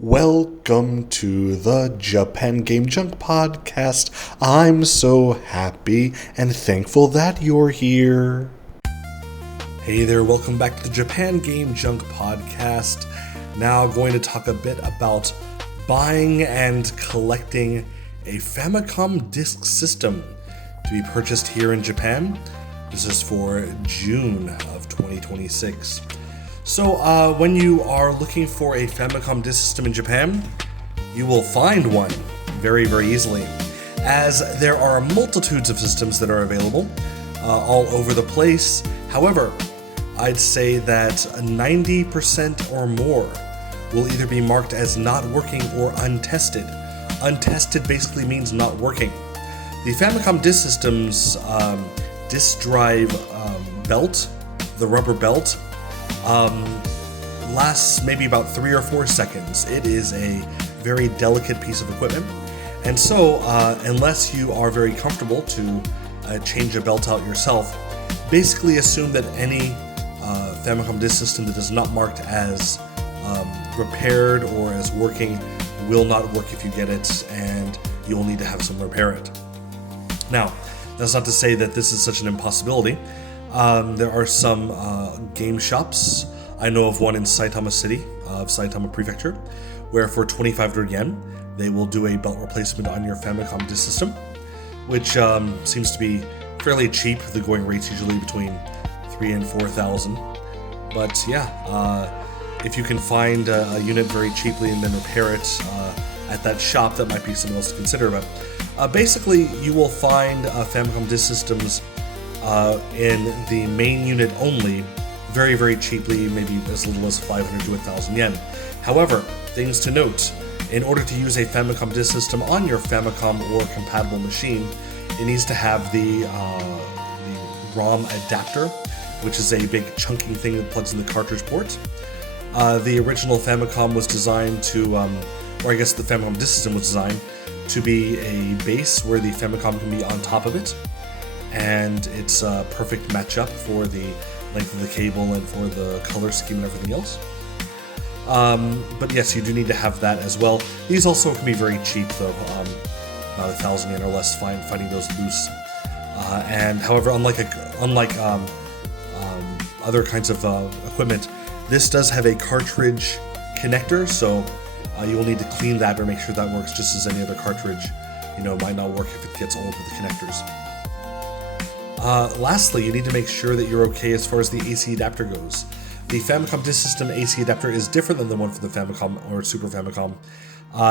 Welcome to the Japan Game Junk podcast. I'm so happy and thankful that you're here. Hey there, welcome back to the Japan Game Junk podcast. Now going to talk a bit about buying and collecting a Famicom Disk System to be purchased here in Japan. This is for June of 2026. So when you are looking for a Famicom Disk System in Japan, you will find one very, very easily, as there are multitudes of systems that are available all over the place. However, I'd say that 90% or more will either be marked as not working or untested. Untested basically means not working. The Famicom Disk System's disk drive belt, the rubber belt, lasts maybe about 3 or 4 seconds. It is a very delicate piece of equipment, and so unless you are very comfortable to change a belt out yourself, basically assume that any Famicom Disk System that is not marked as repaired or as working will not work if you get it, and you'll need to have someone repair it. Now, that's not to say that this is such an impossibility. There are some game shops. I know of one in Saitama City of Saitama Prefecture, where for 2,500 yen, they will do a belt replacement on your Famicom Disk System, which seems to be fairly cheap. The going rate's usually between 3,000 and 4,000. But yeah, if you can find a unit very cheaply and then repair it at that shop, that might be something else to consider. But basically, you will find Famicom Disk Systems in the main unit only, very, very cheaply, maybe as little as 500 to 1,000 yen. However, things to note: in order to use a Famicom Disk System on your Famicom or compatible machine, it needs to have the ROM adapter, which is a big chunking thing that plugs in the cartridge port. The original Famicom was designed to, or I guess the Famicom Disk System was designed to be a base where the Famicom can be on top of it, and it's a perfect matchup for the length of the cable and for the color scheme and everything else. But yes, you do need to have that as well. These also can be very cheap though, about 1,000 yen or less, finding those loose. And however, unlike other kinds of equipment, this does have a cartridge connector, so you will need to clean that or make sure that works just as any other cartridge, might not work if it gets all over the connectors. Lastly, you need to make sure that you're okay as far as the AC adapter goes. The Famicom Disk System AC adapter is different than the one for the Famicom or Super Famicom.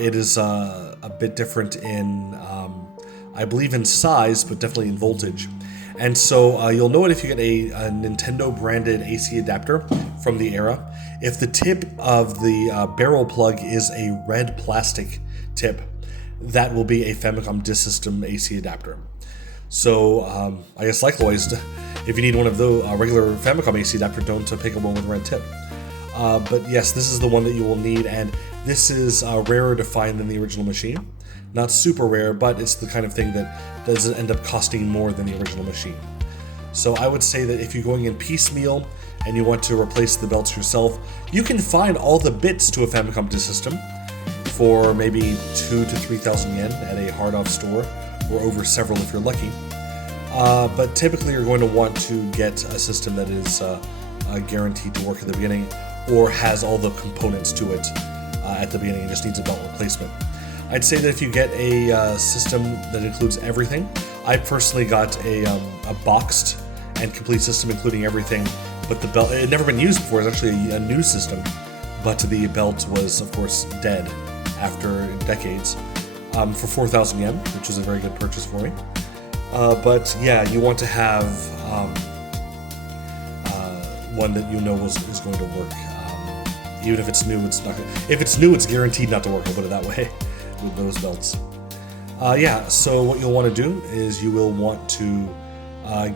It is a bit different in, I believe, in size, but definitely in voltage. And so you'll know it if you get a Nintendo branded AC adapter from the era. If the tip of the barrel plug is a red plastic tip, that will be a Famicom Disk System AC adapter. So I guess likewise, if you need one of the regular Famicom AC adapter, don't pick up one with a red tip. But yes, this is the one that you will need, and this is rarer to find than the original machine. Not super rare, but it's the kind of thing that doesn't end up costing more than the original machine. So I would say that if you're going in piecemeal and you want to replace the belts yourself, you can find all the bits to a Famicom Disk System for maybe 2,000 to 3,000 yen at a hard-off store, or over several if you're lucky. But typically you're going to want to get a system that is guaranteed to work at the beginning, or has all the components to it at the beginning and just needs a belt replacement. I'd say that if you get a system that includes everything, I personally got a boxed and complete system including everything, but the belt, it had never been used before. It's actually a new system, but the belt was of course dead after decades, for 4,000 yen, which was a very good purchase for me. But yeah, you want to have one that is going to work. Even if it's new, it's not. If it's new, it's guaranteed not to work. I'll put it that way with those belts. So what you'll want to do is you will want to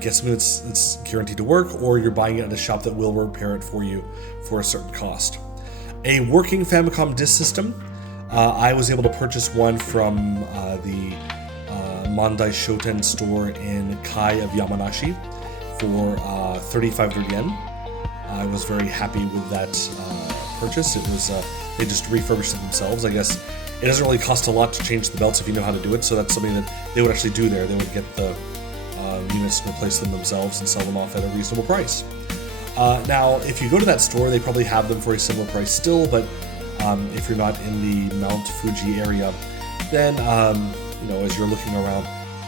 get something that's guaranteed to work, or you're buying it at a shop that will repair it for you for a certain cost. A working Famicom Disk System, I was able to purchase one from the Mandai Shoten store in Kai of Yamanashi for 3,500 yen. I was very happy with that purchase. It was They just refurbish it themselves. I guess it doesn't really cost a lot to change the belts if you know how to do it, so that's something that they would actually do there. They would get the units and replace them themselves and sell them off at a reasonable price. Now, if you go to that store, they probably have them for a similar price still, but if you're not in the Mount Fuji area, then as you're looking around,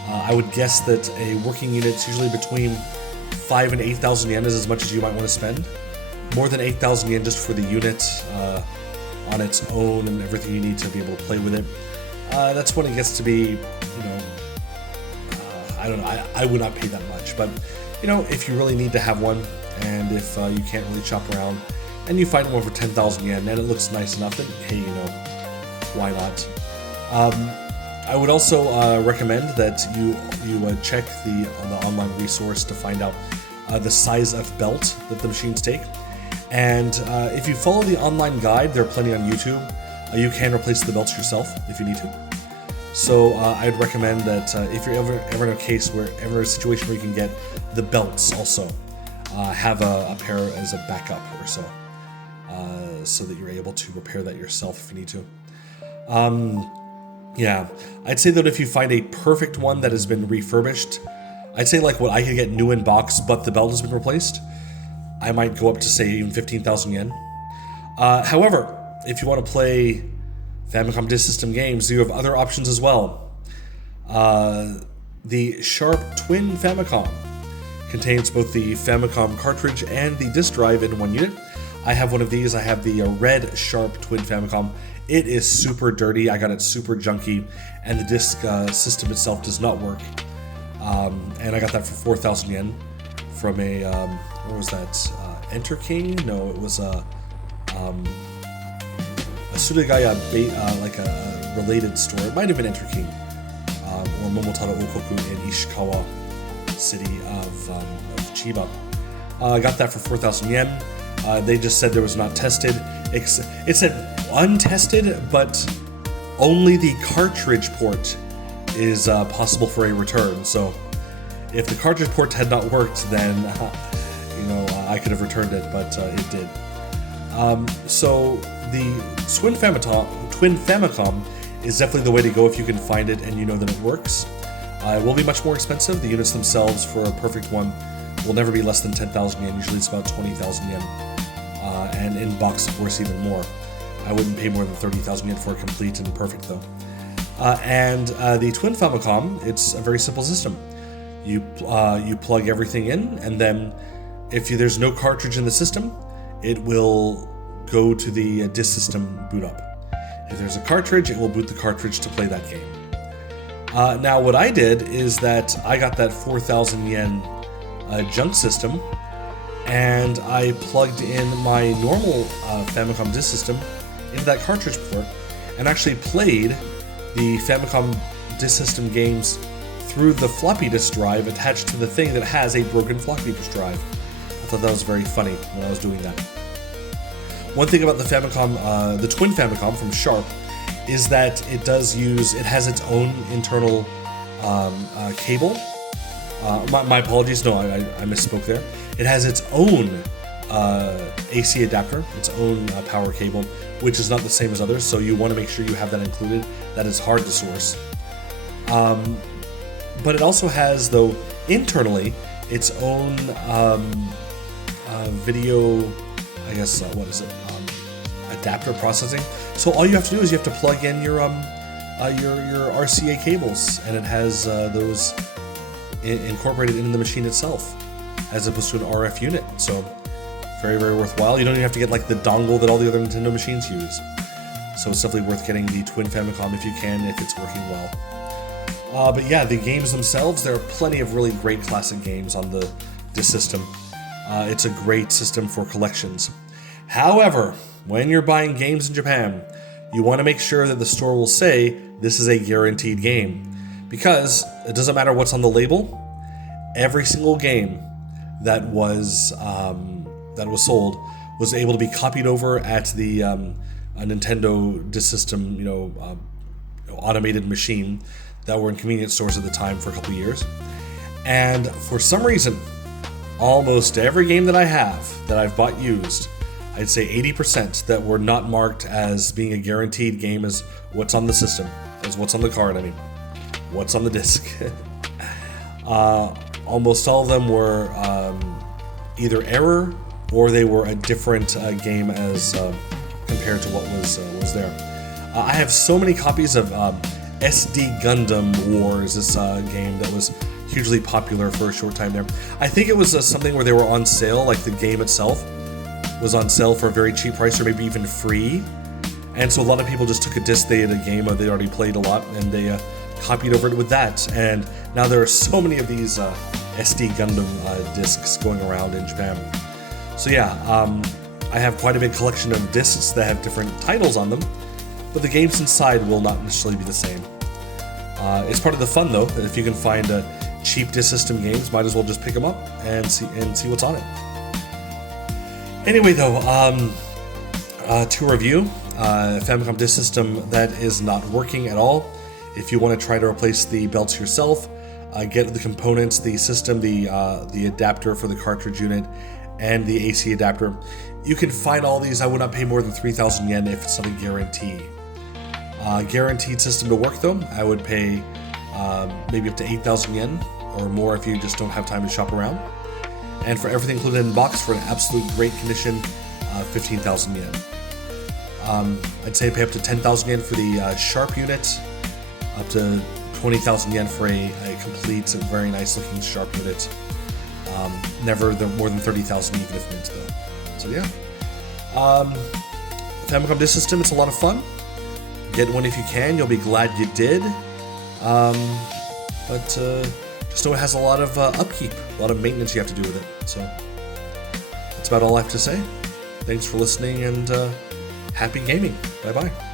I would guess that a working unit's usually between 5 and 8,000 yen is as much as you might want to spend. More than 8,000 yen just for the unit on its own and everything you need to be able to play with it. That's when it gets to be, I don't know, I would not pay that much, but if you really need to have one, and if you can't really shop around, and you find one for 10,000 yen and it looks nice enough, then hey, why not? I would also recommend that you check the online resource to find out the size of belt that the machines take. And if you follow the online guide, there are plenty on YouTube. You can replace the belts yourself if you need to. So I'd recommend that if you're ever in a situation where you can get the belts also, have a pair as a backup or so that you're able to repair that yourself if you need to. Yeah, I'd say that if you find a perfect one that has been refurbished, I'd say like what I could get new in box, but the belt has been replaced, I might go up to say even 15,000 yen. However, if you want to play Famicom Disk System games, you have other options as well. The Sharp Twin Famicom contains both the Famicom cartridge and the disk drive in one unit. I have one of these. I have the red Sharp Twin Famicom. It is super dirty. I got it super junky, and the disk system itself does not work. And I got that for 4,000 yen from a what was that? Enter King? No, it was a Surigaya like a related store. It might have been Enter King or Momotaro Okoku in Ishikawa city of Chiba. I got that for 4,000 yen. They just said there was not tested. It said untested, but only the cartridge port is possible for a return. So if the cartridge port had not worked, then I could have returned it, but it did. So the Twin Famicom is definitely the way to go if you can find it and you know that it works. It will be much more expensive. The units themselves for a perfect one will never be less than 10,000 yen. Usually it's about 20,000 yen. And in box, of course, even more. I wouldn't pay more than 30,000 yen for a complete and perfect, though. And the Twin Famicom, it's a very simple system. You plug everything in, and then if there's no cartridge in the system, it will go to the disk system boot up. If there's a cartridge, it will boot the cartridge to play that game. Now, what I did is that I got that 4,000 yen junk system, and I plugged in my normal Famicom Disk System into that cartridge port, and actually played the Famicom Disk System games through the floppy disk drive attached to the thing that has a broken floppy disk drive. I thought that was very funny when I was doing that. One thing about the Famicom, the Twin Famicom from Sharp, is that it has its own internal cable. My apologies, no, I misspoke there. It has its own AC adapter, its own power cable, which is not the same as others, so you want to make sure you have that included. That is hard to source. But it also has, though, internally, its own video, I guess, adapter processing. So all you have to do is you have to plug in your RCA cables, and it has those incorporated into the machine itself, as opposed to an RF unit. So very, very worthwhile. You don't even have to get like the dongle that all the other Nintendo machines use. So it's definitely worth getting the Twin Famicom if you can, if it's working well. But yeah, the games themselves, there are plenty of really great classic games on the disk system. It's a great system for collections. However, when you're buying games in Japan, you want to make sure that the store will say this is a guaranteed game, because it doesn't matter what's on the label. Every single game that was sold was able to be copied over at the Nintendo Disk System, automated machine that were in convenience stores at the time for a couple years. And for some reason, almost every game that I have that I've bought used, I'd say 80% that were not marked as being a guaranteed game as what's on the system, as what's on the card, I mean, what's on the disc. Almost all of them were either error or they were a different game as compared to what was there. I have so many copies of SD Gundam Wars, this game that was hugely popular for a short time there. I think it was something where they were on sale, like the game itself was on sale for a very cheap price or maybe even free. And so a lot of people just took a disc, they had a game they'd already played a lot, and they copied over it with that. And now there are so many of these SD Gundam discs going around in Japan. So yeah, I have quite a big collection of discs that have different titles on them, but the games inside will not necessarily be the same. It's part of the fun though, that if you can find cheap disc system games, might as well just pick them up and see what's on it. Anyway though, to review, Famicom Disk System that is not working at all. If you want to try to replace the belts yourself, get the components, the system, the adapter for the cartridge unit, and the AC adapter. You can find all these. I would not pay more than 3,000 yen if it's not a guarantee. Guaranteed system to work though, I would pay maybe up to 8,000 yen or more if you just don't have time to shop around. And for everything included in the box, for an absolute great condition, 15,000 yen. I'd say pay up to 10,000 yen for the Sharp unit, up to 20,000 yen for a complete, very nice looking Sharp unit. Never more than 30,000 even if mint though. So yeah. Famicom Disk System, it's a lot of fun. Get one if you can, you'll be glad you did. But just know it has a lot of upkeep, a lot of maintenance you have to do with it. So that's about all I have to say. Thanks for listening and happy gaming. Bye bye.